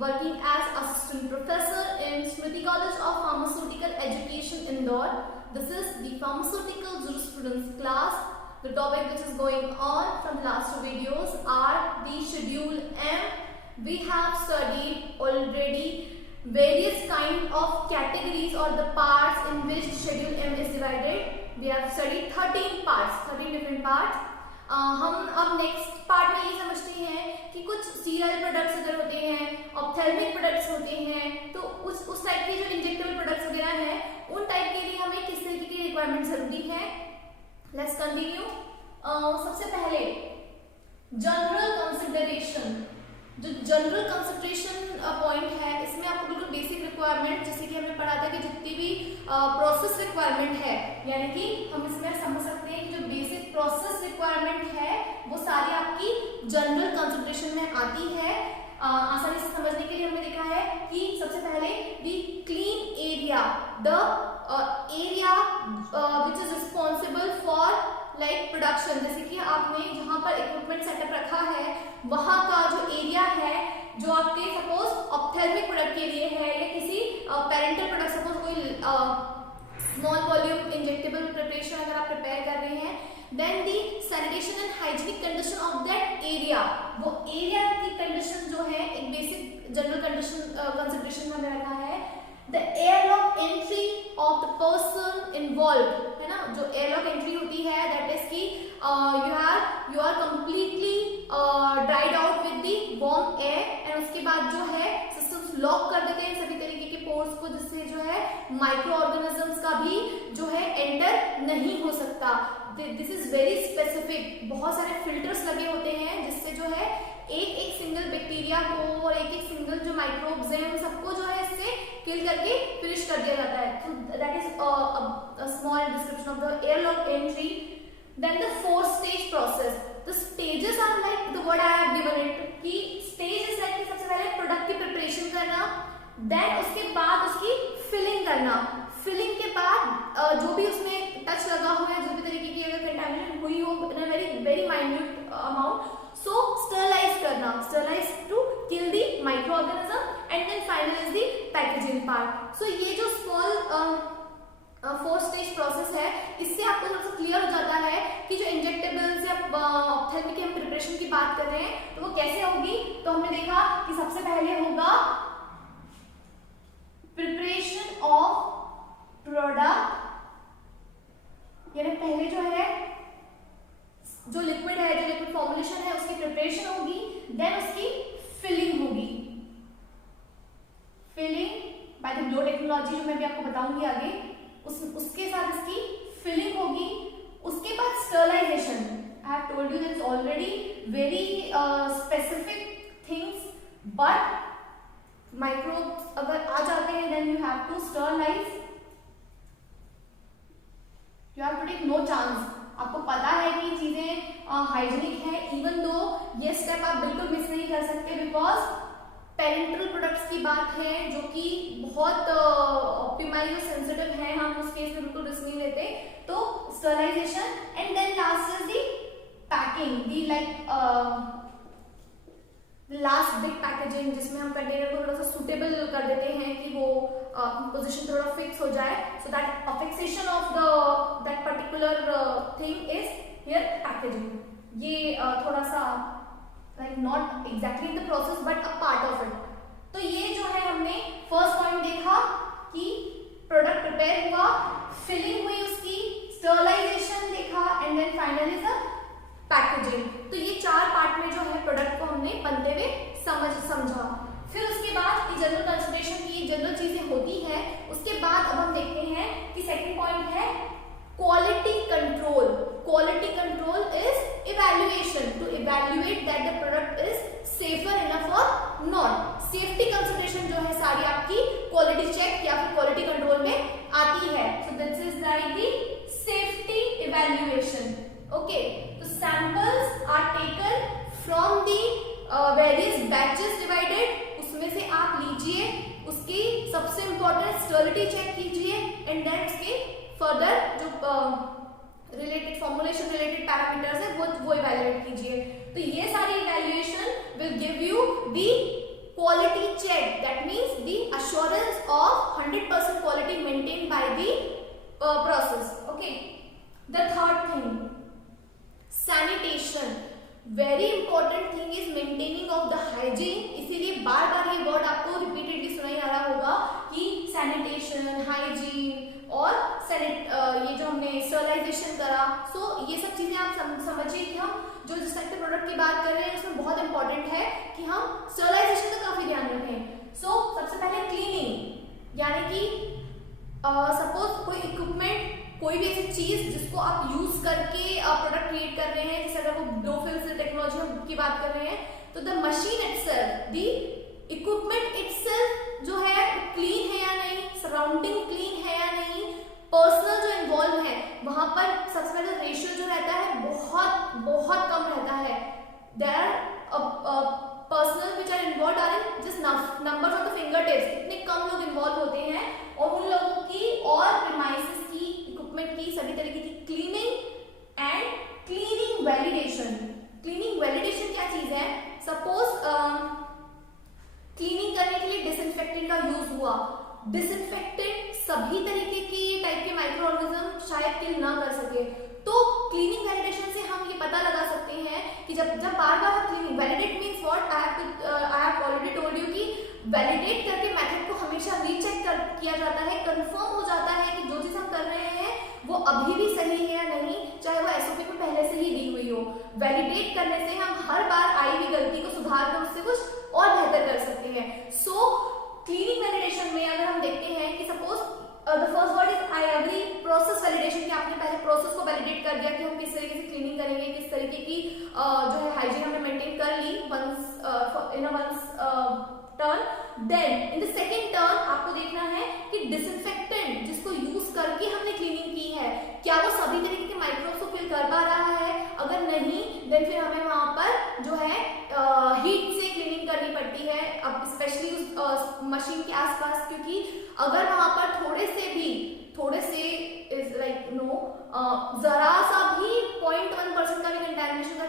working as assistant professor in Smriti College of Pharmaceutical Education, Indore. This is the pharmaceutical jurisprudence class. The topic which is going on from the last two videos are the Schedule M. We have studied already various kind of categories or the parts in which Schedule M is divided. We have studied 13 parts, 13 different parts. हम अब next part में ये समझते हैं कि कुछ serial products अगर होते हैं, ऑप्थेल्मिक प्रोडक्ट्स होते हैं, तो उस टाइप के जो इंजेक्टेबल प्रोडक्ट्स वगैरह हैं, उन टाइप के लिए हमें किस तरीके की रिक्वायरमेंट जरूरी है. Let's continue. सबसे पहले जनरल कंसिडरेशन. जो जनरल कंसिडरेशन पॉइंट है, इसमें आपको बिल्कुल बेसिक रिक्वायरमेंट, जैसे कि हमने पढ़ा था कि जितनी भी प्रोसेस रिक्वायरमेंट है, यानी कि हम इसमें समझ सकते हैं कि जो बेसिक प्रोसेस रिक्वायरमेंट है वो सारी आपकी जनरल कंसिडरेशन में आती है. आसानी से समझने के लिए हमने देखा है कि सबसे पहले the clean area, the area which is responsible for like production. जैसे कि आपने जहां पर इक्विपमेंट सेटअप रखा है वहां का जो एरिया है, जो आपके सपोज ऑप्थेल्मिक प्रोडक्ट के लिए है या किसी पेरेंटल प्रोडक्ट, सपोज कोई स्मॉल वॉल्यूम इंजेक्टेबल प्रिपरेशन अगर आप प्रिपेयर कर रहे हैं, then the sanitation and hygienic condition of that area. वो एरिया की कंडीशन जो है एक बेसिक जनरल कंडीशन कंसिडरेशन में हमने रखा है. The airlock entry of the person involve, है ना. जो एयरलॉक एंट्री होती है दैट इज की you are completely dried out with the warm air, and उसके बाद जो है सिस्टम्स लॉक कर देते हैं सभी तरीके के पोर्स को, जिससे जो है माइक्रो ऑर्गेनिजम्स का भी जो है एंटर नहीं हो सकता. This is very specific. बहुत सारे फिल्टर्स लगे होते हैं जिससे जो है एक सिंगल बैक्टीरिया को और एक सिंगल जो माइक्रोब्स हैं उन सबको जो है इससे किल करके फिनिश कर दिया जाता है. So that is a small description of the airlock entry. Then the 4-stage process. The stages are like the word I have given it. कि stage is like कि सबसे पहले प्रोडक्ट की प्रिपरेशन करना, देन उसके बाद उसकी फिलिंग करना. फिलिंग के बाद जो भी उसमें टच लगा हुआ है, जो भी तरीके की अगर कंटामिनेशन हुई हो in a very minute amount, so sterilize करना, sterilize to kill the micro organism, and then final is the packaging part. So ये जो स्मॉल 4-स्टेज प्रोसेस है, इससे आपको थोड़ा सा क्लियर हो जाता है कि जो इंजेक्टेबल्स या ऑप्थेल्मिक हम प्रिपरेशन की बात कर रहे हैं तो वो कैसे होगी. तो हमने देखा कि सबसे पहले होगा प्रिपरेशन ऑफ प्रोडक्ट, यानी पहले जो है जो लिक्विड है, जो लिक्विड फॉर्मुलेशन है उसकी प्रिपरेशन होगी, देन उसकी फिलिंग होगी. Filling by the blow technology, जो मैं भी आपको बताऊंगी आगे, उसके साथ इसकी फिलिंग होगी. उसके बाद sterilisation. I have told you that's already very specific things, but microbes अगर आ जाते हैं then you have to sterilise. You have to take no chance. आपको पता है कि चीजें हाइजीनिक है, इवन दो ये स्टेप आप बिल्कुल मिस नहीं कर सकते, बिकॉज पेरेंटल प्रोडक्ट्स की बात है जो कि बहुत ऑप्टिमाइज और सेंसिटिव है, हम उस केस में बिल्कुल रिस्क नहीं लेते. तो sterilisation and then last is the packing, the like last big packaging, जिसमें हम कंटेनर को थोड़ा सा सुटेबल कर देते हैं कि वो पोजीशन थोड़ा फिक्स हो जाए, so that fixation of that particular thing is here packaging. ये थोड़ा सा like not exactly in the process but a part of it. तो ये जो है हमने फर्स्ट पॉइंट देखा कि प्रोडक्ट प्रिपेयर हुआ, फिलिंग हुई उसकी, स्टरलाइजेशन देखा, and then finally the packaging. तो ये 4 पार्ट में जो है प्रोडक्ट को हमने बनते हुए समझा. फिर उसके बाद ये जनरल कंसिडरेशन की जनरल चीजें होती है. उसके बाद अब हम देखते हैं कि सेकंड पॉइंट है quality control. Quality control is evaluation, to evaluate that the product is safer enough और नॉट. सेफ्टी कंसिडरेशन जो है सारी आपकी क्वालिटी चेक या फिर क्वालिटी कंट्रोल में आती है. So this is like the safety evaluation. Okay, तो samples are taken from the various batches divided. उसमें से आप लीजिए, उसकी सबसे इंपॉर्टेंट स्टर्डिटी चेक कीजिए, एंड देन उसके फर्दर जो रिलेटेड फॉर्मुलेशन रिलेटेड पैरामीटर्स है वो इवैल्यूएट कीजिए. तो ये सारी evaluation will give you the quality check. means the assurance of 100% quality maintained by the process. Okay. The third thing, sanitation. Very important thing is maintaining of the hygiene. इसीलिए बार बार ये word आपको repeatedly सुनाई आ रहा होगा कि sanitation, hygiene और ये जो हमने स्टरलाइजेशन करा. सो ये सब चीजें आप समझिए कि हम जो डिसइंफेक्टेंट प्रोडक्ट की बात कर रहे हैं उसमें बहुत इंपॉर्टेंट है कि हम स्टरलाइजेशन का काफी ध्यान रखें. सो सबसे पहले क्लीनिंग, यानी कि सपोज कोई इक्विपमेंट, कोई भी ऐसी चीज जिसको आप यूज करके प्रोडक्ट क्रिएट कर रहे हैं, जैसे अगर वो ब्लो फिल्म से टेक्नोलॉजी की बात कर रहे हैं, तो the machine itself, the equipment itself जो है क्लीन है या नहीं, सराउंडिंग क्लीन है या नहीं, पर्सनल जो इन्वॉल्व है वहां पर सबसे पहले रेशियो जो रहता है बहुत बहुत कम रहता है. There are personnel which are involve are in just numbers of the finger tips. इतने कम लोग इन्वॉल्व होते हैं और उन लोगों की और प्रीमाइसेस की, इक्विपमेंट की, सभी तरीके की cleaning and cleaning validation. Cleaning validation क्या चीज है? सपोज क्लीनिंग करने के लिए डिसइंफेक्टेंट का यूज हुआ. डिसइंफेक्टेंट सभी तरीके की टाइप के माइक्रो ऑर्गेनिज्म शायद किल ना कर सके, तो क्लीनिंग वैलिडेशन से हम ये पता लगा सकते हैं कि जब बार बार हम cleaning, validate means what, I have already told you कि वैलिडेट करके मेथड को हमेशा रीचेक किया जाता है, कंफर्म हो जाता है कि जो चीज हम कर रहे हैं वो अभी भी सही है या नहीं, चाहे वो एसओपी में पहले से ही दी हुई हो. वैलिडेट करने से हम हर बार आई हुई गलती को सुधार कर उससे कुछ और बेहतर कर सकते हैं. सो क्लीनिंग वैलिडेशन में अगर हम देखते हैं कि suppose the first word is I agree. Process validation, कि आपने पहले प्रोसेस को वैलिडेट कर दिया कि हम किस तरीके से क्लीनिंग करेंगे, किस तरीके की जो है हाइजीन हमने मेंटेन कर ली once in a once turn. Then in the second turn आपको देखना है कि डिसइंफेक्टेंट जिसको यूज करके हमने क्लीनिंग की है, क्या वो सभी तरीके के माइक्रोब्स को किल कर पा रहा है. अगर नहीं, देन फिर हमें वहां पर जो है हीट से क्लीनिंग करनी पड़ती है, अब स्पेशली उस मशीन के आसपास, क्योंकि अगर वहां पर थोड़े से इज लाइक नो जरा सा भी 0.1% का भी कंटैमिनेशन का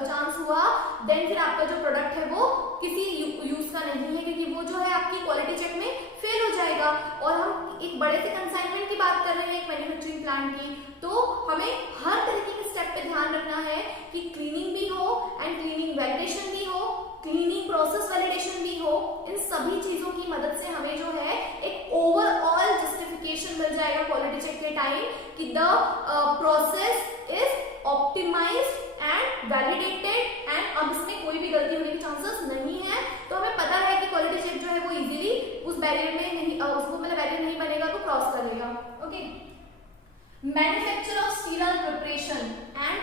चांस हुआ, देन फिर आपका जो प्रोडक्ट है वो किसी यूज का नहीं है, क्योंकि वो जो है आपकी क्वालिटी चेक में फेल हो जाएगा. और हम एक बड़े से कंसाइनमेंट की बात कर रहे हैं, एक मैन्युफैक्चरिंग प्लांट की, तो हमें हर तरीके के स्टेप पे ध्यान रखना है कि क्लीनिंग भी हो एंड क्लीनिंग वैलिडेशन भी हो, क्लीनिंग प्रोसेस वैलिडेशन भी हो. इन सभी चीजों की मदद से हमें जो है एक ओवरऑल जस्टिफिकेशन मिल जाएगा क्वालिटी चेक के टाइम कि the process is optimised and validated and अब इसमें कोई भी गलती होने के चांसेस नहीं है. तो हमें पता है कि क्वालिटी चेक जो है वो इजीली उस बैरियर में नहीं, उसको मतलब बैरियर नहीं बनेगा तो क्रॉस कर लेगा. Okay. Manufacture of sterile preparation and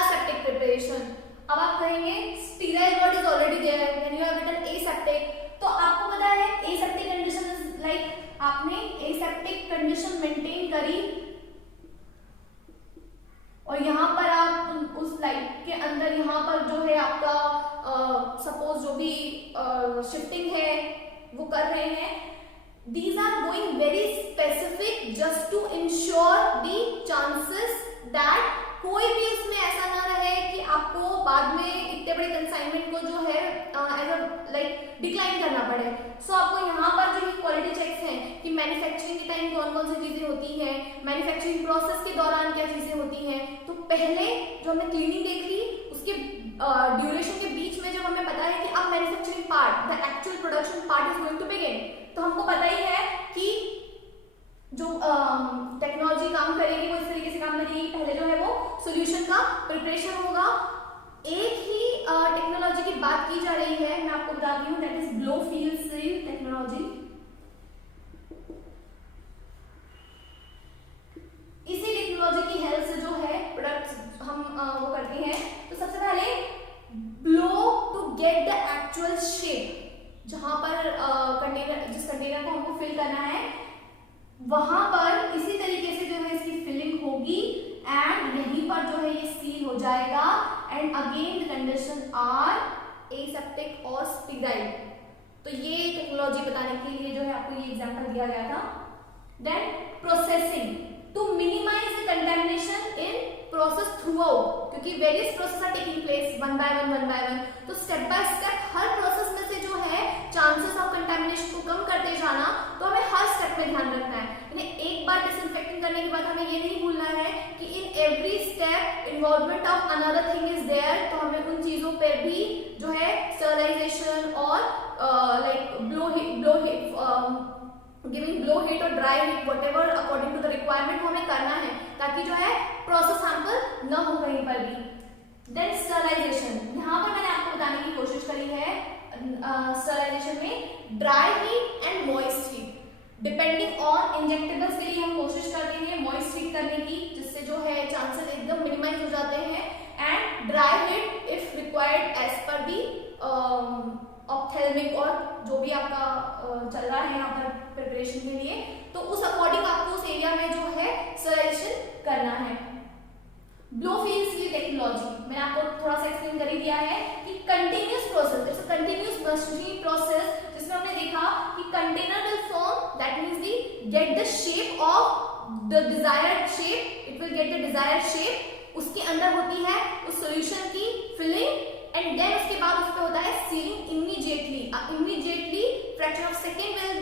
aseptic preparation. अब आप कहेंगे sterile word is already there when you have written aseptic. तो आपको पता है एसेप्टिक कंडीशन इज लाइक आपने एसेप्टिक कंडीशन मेंटेन करी और यहाँ पर आप उस लाइट के अंदर यहाँ पर जो है आपका सपोज जो भी शिफ्टिंग है वो कर रहे हैं. These are going very specific just to ensure the chances that कोई भी इसमें ऐसा ना रहे कि आपको बाद में इतने बड़े कंसाइनमेंट को जो है एज अ लाइक डिक्लाइन करना पड़े. सो आपको यहाँ पर जो क्वालिटी चेक्स हैं कि मैन्युफैक्चरिंग के टाइम कौन कौन सी चीजें होती हैं, मैन्युफैक्चरिंग प्रोसेस के दौरान क्या चीजें होती हैं. तो पहले जो हमने क्लीनिंग देख ली, उसके ड्यूरेशन के बीच में जब हमें पता है कि अब manufacturing part, the actual production part is going to begin, तो हमको पता ही है कि जो टेक्नोलॉजी काम करेगी वो इस तरीके से काम करेगी. पहले जो है वो सॉल्यूशन का प्रिपरेशन होगा. एक ही टेक्नोलॉजी की बात की जा रही है, मैं आपको बताती हूँ, that is blow field seal technology. इसी टेक्नोलॉजी की हेल्प से जो है प्रोडक्ट हम वो करते हैं. तो सबसे पहले blow to get the actual shape, जहां पर कंटेनर, जिस कंटेनर को हमको फिल करना है वहां पर इसी तरीके से जो है इसकी फिलिंग होगी एंड यहीं पर जो है ये सील हो जाएगा. And again the condition are aseptic और स्टीराइल. तो ये टेक्नोलॉजी बताने के लिए जो है आपको ये एग्जांपल दिया गया था. Then processing. To minimize the contamination in process throughout, क्योंकि various process are taking place one by one. तो स्टेप बाय स्टेप हर प्रोसेस में से जो है चांसेस ऑफ कंटेमिनेशन को कम करते जाना, तो हमें हर स्टेप में ध्यान रखना है। यानी एक बार डिसइंफेक्टिंग करने के बाद हमें ये नहीं भूलना है कि in every step involvement of another thing is there, तो हमें उन चीजों पे भी जो है स्टरलाइजेशन और गिविंग ब्लो हीट और dry heat whatever according to the requirement हमें करना है, ताकि जो है प्रोसेस सैंपल न हो कहीं पर भी। देन स्टरलाइजेशन, यहाँ पर मैंने आपको बताने की कोशिश करी है स्टरलाइजेशन में dry heat and moist heat, depending on injectables के लिए हम कोशिश करते हैं मॉइस्ट हीट करने की, जिससे जो है चांसेस एकदम मिनिमाइज हो जाते हैं, and dry heat if required as पर दी ऑप्थेल्मिक और जो भी आपका चल रहा है यहाँ पर प्रिपरेशन के लिए, तो उस अकॉर्डिंग आपको उस एरिया में जो है स्टरलाइजेशन करना है। ब्लो फील्ड सील टेक्नोलॉजी मैंने आपको थोड़ा सा एक्सप्लेन कर ही दिया है कि continuous process, it's a continuous machine process, जिसमें हमने देखा कि container will form, that means the get the shape of the desired shape, it will get the desired shape, उसके अंदर होती है उस सॉल्यूशन की फिलिंग, एंड देन उसके बाद उस पे होता है sealing immediately fraction of second will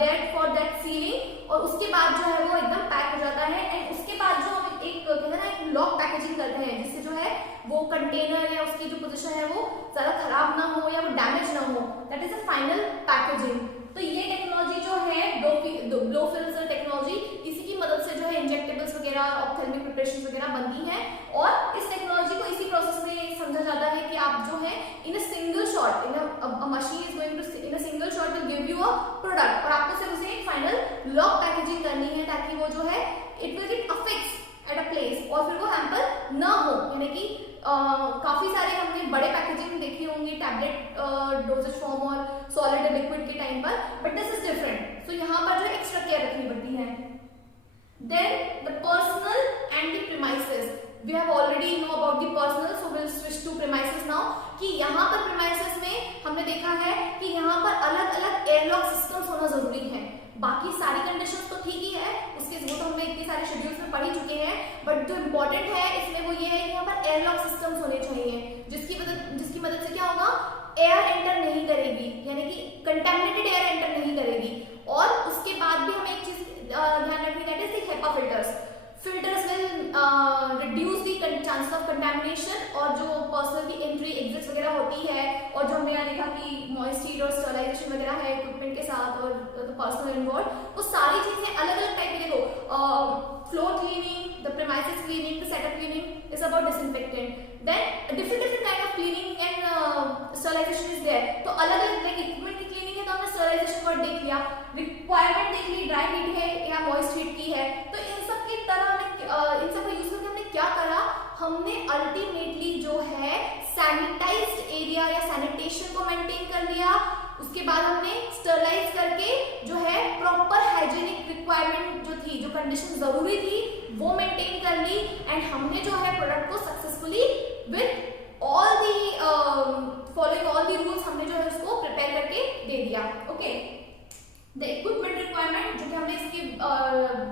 there for that sealing, और उसके बाद जो है वो एकदम पैक हो जाता है, एंड उसके बाद जो हम एक कहते हैं ना एक लॉक पैकेजिंग करते हैं, जिससे जो है वो कंटेनर या उसकी जो पोजीशन है वो ज्यादा खराब ना हो या वो डैमेज ना हो, that is a final packaging. तो ये टेक्नोलॉजी जो है ब्लो फिल्म टेक्नोलॉजी, इसी की मदद से जो है इंजेक्टेबल्स वगैरह ऑप्थेल्मिक प्रिपरेशन वगैरह बनती हैं, और इस टेक्नोलॉजी को इसी प्रोसेस में समझा जाता है कि आप जो है in a single shot, machine is going to in a single shot will give you a product, और आपको सिर्फ उसे एक फाइनल लॉक पैकेजिंग करनी है, ताकि वो जो है it will get affix at a place और फिर वो हैम्पर ना हो। यानी कि काफी सारे हमने बड़े पैकेजिंग देखी होंगी टैबलेट डोजेज फॉर्म और सॉलिड लिक्विड के टाइम पर, but this is different, so यहाँ पर जो एक्स्ट्रा केयर रखनी पड़ती है। Then the personnel and the premises, we have already know about the personnel, so will switch to premises now, कि यहाँ पर प्रीमाइसेस में हमने देखा है कि यहाँ पर अलग अलग एयरलॉक सिस्टम्स होना जरूरी है। बाकी सारी कंडीशंस तो ठीक ही है, उसके वो तो हमने इतने सारे शेड्यूल्स में पढ़ ही चुके हैं, बट जो इम्पोर्टेंट है इसमें वो ये है कि यहाँ पर एयरलॉक सिस्टम्स होने चाहिए, जिसकी मदद से क्या होगा, एयर एंटर नहीं करेगी, यानी कि कंटेमिनेटेड एयर एंटर नहीं करेगी। और उसके बाद भी हमें एक चीज ध्यान रखनी, that is the HEPA filters will reduce the chances of contamination, और जो पर्सनल की एंट्री एग्जिट वगैरह होती है, और जो हमने यहाँ देखा कि मॉइस्ट हीट और स्टरलाइजेशन वगैरह है इक्विपमेंट के साथ और पर्सनल इन्वॉल्व, वो सारी चीजें अलग अलग टाइप की, देखो floor cleaning, the premises cleaning, the setup cleaning is about disinfectant, then different kind of cleaning and sterilisation is there. तो अलग अलग लाइक इक्विपमेंट की क्लीनिंग है तो हमने स्टरलाइजेशन वर्ड देख लिया, रिक्वायरमेंट देख ली, ड्राई हीट है या मॉइस्ट हीट की है, तो इन सब की तरह इन सब का यूज करके हमने क्या करा, हमने अल्टीमेटली जो है सैनिटाइज्ड एरिया या सैनिटेशन को मेंटेन कर लिया। उसके बाद हमने स्टरलाइज करके जो है प्रॉपर हाइजीनिक रिक्वायरमेंट जो थी, जो कंडीशन जरूरी थी, वो मेंटेन कर ली, एंड हमने जो है प्रोडक्ट को successfully with all the following all the rules हमने जो है उसको प्रिपेयर करके दे दिया। ओके, द इक्विपमेंट रिक्वायरमेंट, जो कि हमने इसकी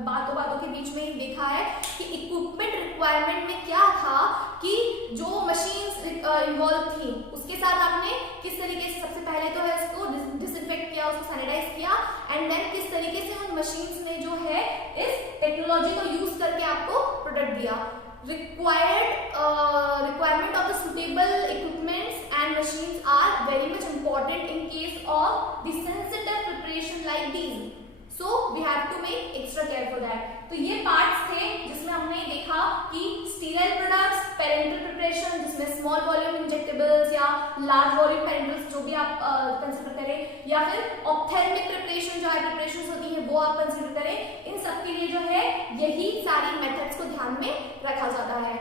बातों के बीच में ही देखा है कि इक्विपमेंट रिक्वायरमेंट में क्या था कि जो मशीन्स इन्वॉल्व थी उसके साथ आपने किस तरीके से, सबसे पहले तो है उसको डिसइंफेक्ट किया, उसको सैनिटाइज किया, एंड देन किस तरीके से उन मशीन्स ने जो है इस टेक्नोलॉजी को यूज करके आपको प्रोडक्ट दिया। requirement of the suitable equipments and machines are very much important in case of the sensitive preparation like these, so we have to make extra care for that। तो ये parts थे जिसमें हमने देखा कि स्टीराइल प्रोडक्ट्स, पेरेंटल प्रिपरेशन जिसमें small volume injectables या large volume parentals जो भी आप कंसीडर करें, या फिर ऑप्थेल्मिक प्रिपरेशन जो प्रिपरेशंस होती है वो आप कंसीडर करें, इन सब के लिए जो है यही सारी मेथड्स को ध्यान में रखा जाता है।